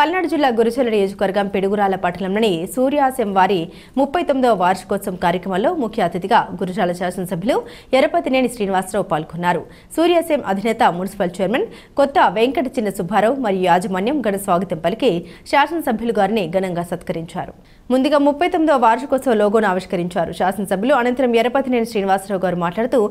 పల్నాడు జిల్లా గురుజల నియోజకవర్గం పిడుగురాల పట్టణంలోని సూర్యాసెం వారి 39వ వార్షికోత్సవం కార్యక్రమంలో ముఖ్య అతిథిగా గురుజాల శాసనసభ్యులు ఎర్రపతినేని శ్రీనివాసరావు పాల్గొన్నారు. సూర్యాసెం అధినేత మున్సిపల్ చైర్మన్ కొత్త వెంకట చిన్న సుబ్బారావు మరియు యాజమాన్యం ఘన స్వాగతం పలికి శాసనసభ్యులు గారిని ఘనంగా సత్కరించారు. ముందుగా 39వ వార్షికోత్సవ లోగోను ఆవిష్కరించారు. శాసనసభ్యులు అనంతరం ఎర్రపతినేని శ్రీనివాసరావు గారు మాట్లాడుతూ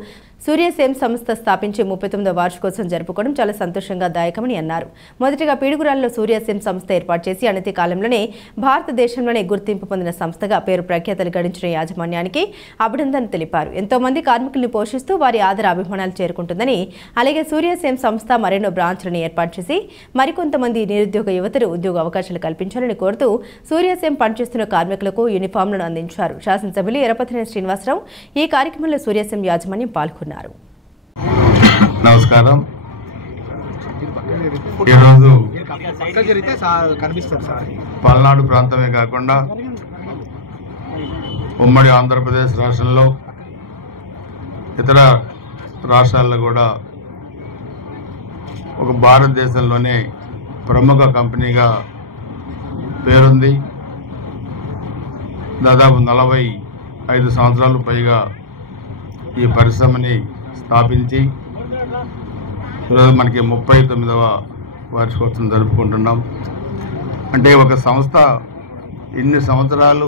సూర్యాసెం సంస్థ స్థాపించి 39వ వార్షికోత్సవం జరుపుకోవడం చాలా సంతోషంగా దాయకమని అన్నారు. మొదటిగా పిడుగురాల్లో సూర్యాసెం సంస్థ ఏర్పాటు చేసి అనతి కాలంలోనే భారతదేశంలోనే గుర్తింపు పొందిన సంస్థగా పేరు ప్రఖ్యాతలు గడించిన యాజమాన్యానికి అభినందనలు తెలిపారు. ఎంతో మంది కార్మికులను పోషిస్తూ వారి ఆదర అభిమానాలు చేరుకుంటుందని, అలాగే సూర్యాసెం సంస్థ మరెన్నో బ్రాంచ్లను ఏర్పాటు చేసి మరికొంతమంది నిరుద్యోగ యువతలు ఉద్యోగ అవకాశాలు కల్పించాలని కోరుతూ సూర్యాసెం పనిచేస్తున్న కార్మికులకు యూనిఫామ్లను అందించారు. శాసనసభ్యులు ఎర్రపతినేని శ్రీనివాసరావు ఈ కార్యక్రమంలో సూర్యాసెం యాజమాన్యం పాల్గొన్నారు. నమస్కారం. ఈరోజు పల్నాడు ప్రాంతమే కాకుండా ఉమ్మడి ఆంధ్రప్రదేశ్ రాష్ట్రంలో ఇతర రాష్ట్రాల్లో కూడా ఒక భారతదేశంలోనే ప్రముఖ కంపెనీగా పేరుంది. దాదాపు 45 సంవత్సరాలు పైగా ఈ పరిశ్రమని స్థాపించి ఈరోజు మనకి 39వ వార్షికోత్సవం జరుపుకుంటున్నాం. అంటే ఒక సంస్థ ఇన్ని సంవత్సరాలు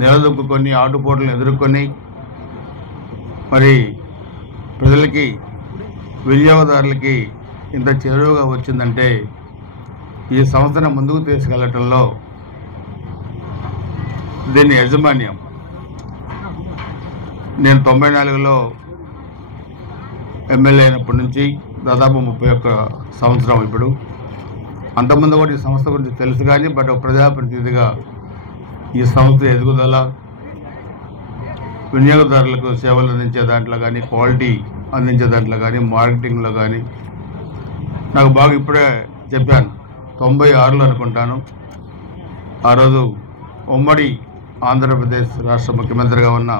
నిలదొక్కుని ఆటుపోట్లను ఎదుర్కొని మరి ప్రజలకి వినియోగదారులకి ఇంత చేరువగా వచ్చిందంటే ఈ సంస్థను ముందుకు తీసుకెళ్లటంలో దీని యాజమాన్యం. నేను 94లో ఎమ్మెల్యే అయినప్పటి నుంచి దాదాపు 31 సంవత్సరం ఇప్పుడు. అంతకుముందు కూడా ఈ సంస్థ గురించి తెలుసు, కానీ బట్ ఒక ప్రజాప్రతినిధిగా ఈ సంస్థ ఎదుగుదల, వినియోగదారులకు సేవలు అందించే దాంట్లో కానీ, క్వాలిటీ అందించే దాంట్లో కానీ, మార్కెటింగ్లో కానీ నాకు బాగా ఇప్పుడే చెప్పాను 96లో అనుకుంటాను. ఆ రోజు ఉమ్మడి ఆంధ్రప్రదేశ్ రాష్ట్ర ముఖ్యమంత్రిగా ఉన్న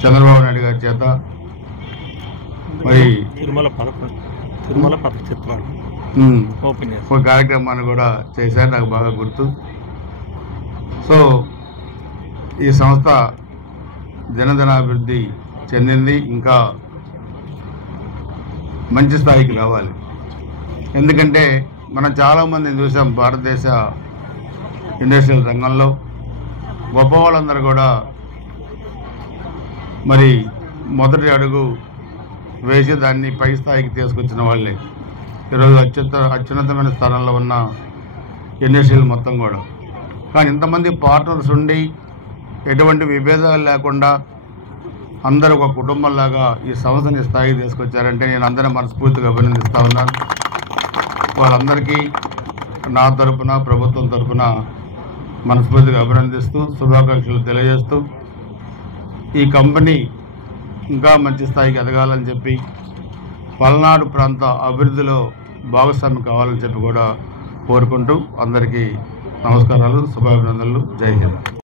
చంద్రబాబు నాయుడు గారి చేత మరి ఒక కార్యక్రమాన్ని కూడా చేశారు, నాకు బాగా గుర్తు. సో ఈ సంస్థ దినదినాభివృద్ధి చెందింది, ఇంకా మంచి స్థాయికి రావాలి. ఎందుకంటే మనం చాలామందిని చూసాం భారతదేశ ఇండస్ట్రియల్ రంగంలో. గొప్ప వాళ్ళందరూ కూడా మరి మొదటి అడుగు వేసి దాన్ని పై స్థాయికి తీసుకొచ్చిన వాళ్ళే ఈరోజు అత్యున్నతమైన స్థానంలో ఉన్న ఇండస్ట్రీలు మొత్తం కూడా. కానీ ఇంతమంది పార్ట్నర్స్ ఉండి ఎటువంటి విభేదాలు లేకుండా అందరూ ఒక కుటుంబంలాగా ఈ సంస్థని స్థాయికి తీసుకొచ్చారంటే నేను అందరినీ మనస్ఫూర్తిగా అభినందిస్తూ ఉన్నాను. వాళ్ళందరికీ నా తరపున, ప్రభుత్వం తరపున మనస్ఫూర్తిగా అభినందిస్తూ శుభాకాంక్షలు తెలియజేస్తూ ఈ కంపెనీ ఇంకా మంచి స్థాయికి ఎదగాలని చెప్పి, పల్నాడు ప్రాంత అభివృద్ధిలో భాగస్వామ్యం కావాలని చెప్పి కూడా కోరుకుంటూ అందరికీ నమస్కారాలు, శుభాభినందనలు. జై హింద్.